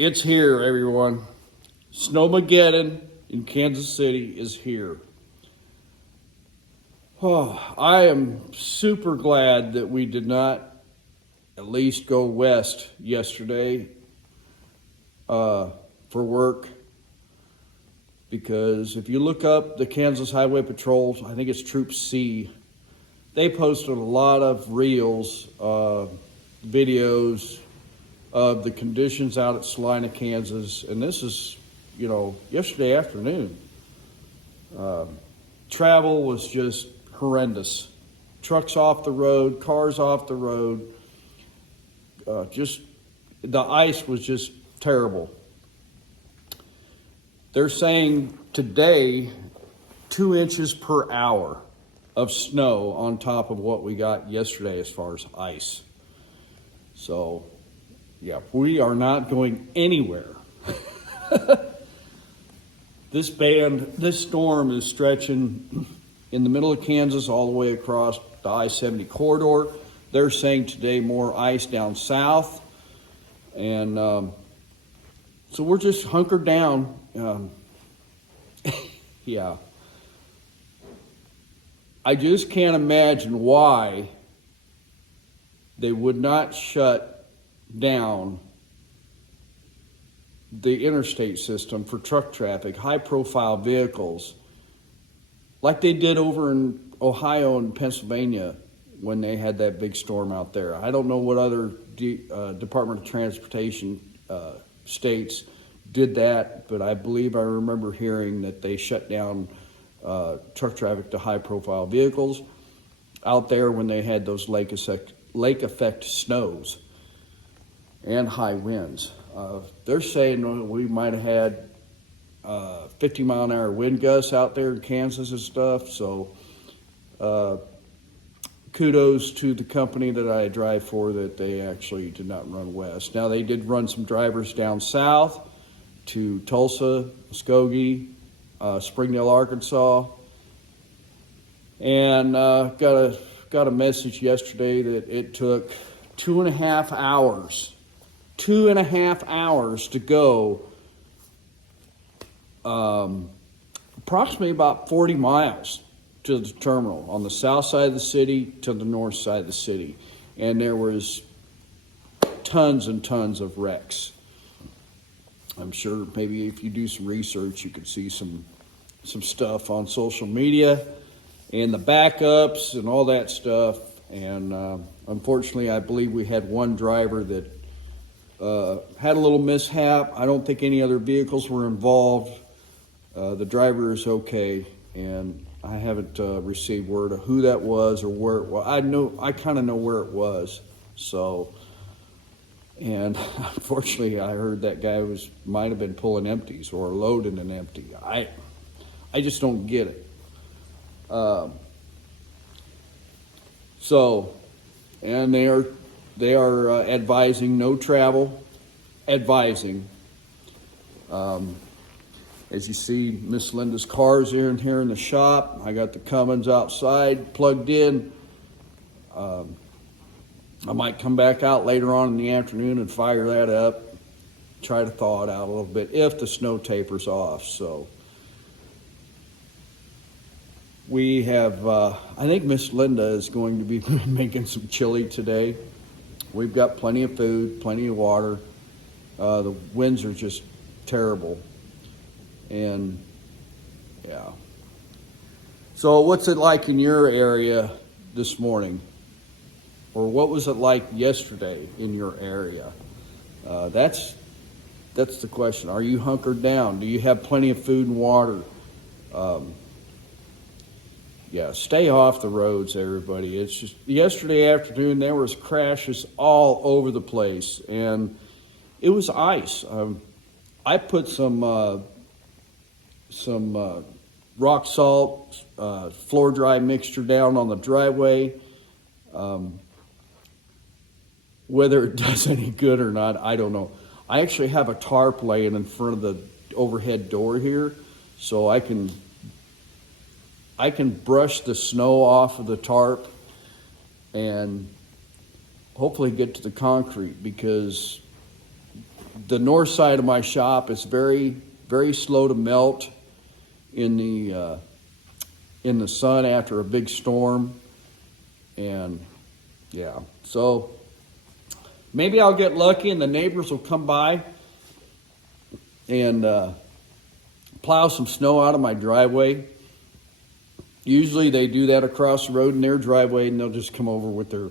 It's here, everyone. Snowmageddon in Kansas City is here. Oh, I am super glad that we did not at least go west yesterday for work, because if you look up the Kansas Highway Patrol, I think it's Troop C, they posted a lot of reels, videos of the conditions out at Salina, Kansas, and this is, yesterday afternoon. Travel was just horrendous. Trucks off the road, cars off the road. The ice was just terrible. They're saying today 2 inches per hour of snow on top of what we got yesterday as far as ice. So, yeah, we are not going anywhere. This storm is stretching in the middle of Kansas all the way across the I-70 corridor. They're saying today more ice down south. And so we're just hunkered down. Yeah. I just can't imagine why they would not shut down the interstate system for truck traffic, high-profile vehicles, like they did over in Ohio and Pennsylvania when they had that big storm out there. I don't know what other Department of Transportation states did that, but I believe I remember hearing that they shut down truck traffic to high-profile vehicles out there when they had those lake effect snows and high winds. They're saying we might have had 50-mile-an-hour wind gusts out there in Kansas and stuff. So kudos to the company that I drive for that they actually did not run west. Now, they did run some drivers down south to Tulsa, Muskogee, Springdale, Arkansas, and got a message yesterday that it took 2.5 hours. 2.5 hours to go approximately about 40 miles to the terminal on the south side of the city to the north side of the city. And there was tons and tons of wrecks. I'm sure maybe if you do some research, you could see some stuff on social media and the backups and all that stuff. And unfortunately, I believe we had one driver that had a little mishap. I don't think any other vehicles were involved. The driver is okay, and I haven't received word of who that was or where it was. I kind of know where it was. So, and unfortunately, I heard that guy might have been pulling empties or loading an empty. I just don't get it. So, and they are advising no travel. Advising. As you see, Miss Linda's car's in here in the shop. I got the Cummins outside plugged in. I might come back out later on in the afternoon and fire that up. Try to thaw it out a little bit if the snow tapers off. So we have, I think Miss Linda is going to be making some chili today. We've got plenty of food, plenty of water. The winds are just terrible. And, yeah. So what's it like in your area this morning? Or what was it like yesterday in your area? That's the question. Are you hunkered down? Do you have plenty of food and water? Yeah, stay off the roads, everybody. It's just yesterday afternoon there was crashes all over the place, and it was ice. I put some rock salt, floor dry mixture down on the driveway. Whether it does any good or not, I don't know. I actually have a tarp laying in front of the overhead door here, so I can brush the snow off of the tarp and hopefully get to the concrete, because the north side of my shop is very, very slow to melt in the sun after a big storm. And yeah, so maybe I'll get lucky and the neighbors will come by and plow some snow out of my driveway. Usually they do that across the road in their driveway, and they'll just come over with their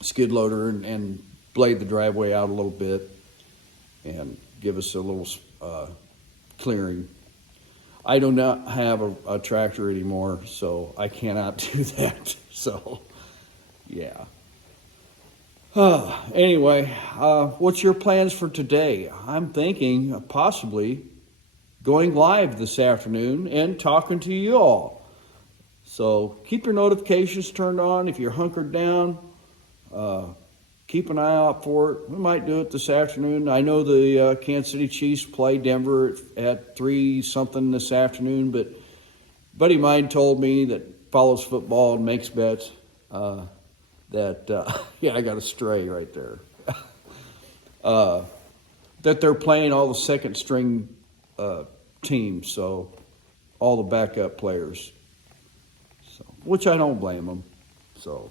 skid loader and blade the driveway out a little bit and give us a little clearing. I do not have a tractor anymore, so I cannot do that. So, yeah. Anyway, what's your plans for today? I'm thinking of possibly going live this afternoon and talking to you all. So keep your notifications turned on. If you're hunkered down, keep an eye out for it. We might do it this afternoon. I know the Kansas City Chiefs play Denver at 3-something this afternoon, but a buddy of mine told me that follows football and makes bets yeah, I got a stray right there. That they're playing all the second string teams, so all the backup players. So, which I don't blame them. So,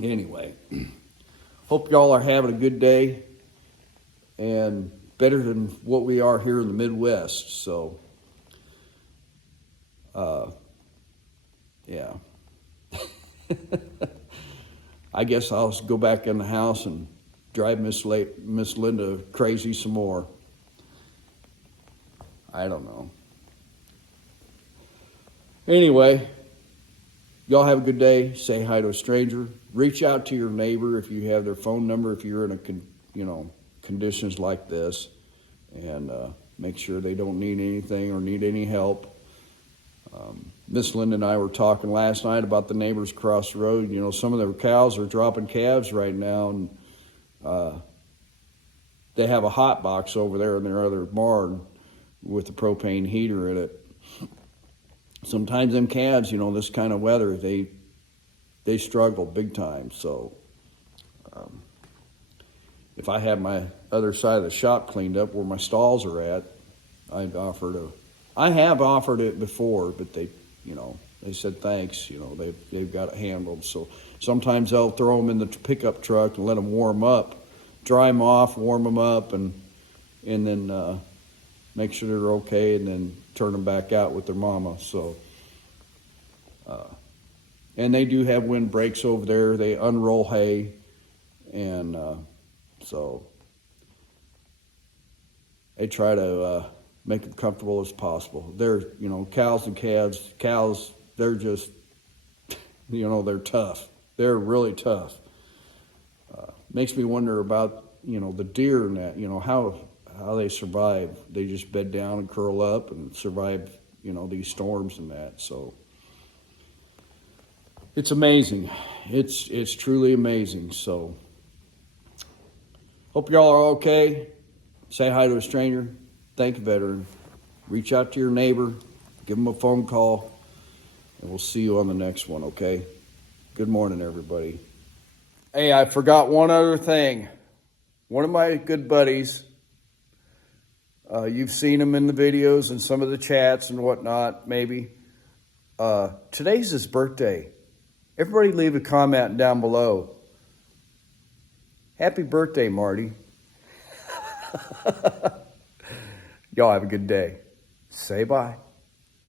anyway, hope y'all are having a good day and better than what we are here in the Midwest. So, yeah. I guess I'll go back in the house and drive Miss Linda crazy some more. I don't know. Anyway, y'all have a good day. Say hi to a stranger. Reach out to your neighbor if you have their phone number, if you're in conditions like this, and make sure they don't need anything or need any help. Miss Linda and I were talking last night about the neighbors across the road. You know, some of their cows are dropping calves right now, and they have a hot box over there in their other barn with the propane heater in it. Sometimes them calves, this kind of weather, they struggle big time. So if I have my other side of the shop cleaned up where my stalls are at, I have offered it before, but they said thanks. They've got it handled. So sometimes they'll throw them in the pickup truck and let them warm up, dry them off, warm them up, and then make sure they're okay, and then turn them back out with their mama. So, and they do have wind breaks over there. They unroll hay, and so they try to make them comfortable as possible. They're, cows and calves. Cows, they're just, they're tough. They're really tough. Makes me wonder about, the deer and that, how they survive. They just bed down and curl up and survive, these storms and that. So it's amazing. It's truly amazing. So hope y'all are okay. Say hi to a stranger. Thank you, veteran. Reach out to your neighbor. Give them a phone call. And we'll see you on the next one, okay? Good morning, everybody. Hey, I forgot one other thing. One of my good buddies, you've seen him in the videos and some of the chats and whatnot, maybe. Today's his birthday. Everybody leave a comment down below. Happy birthday, Marty. Y'all have a good day. Say bye.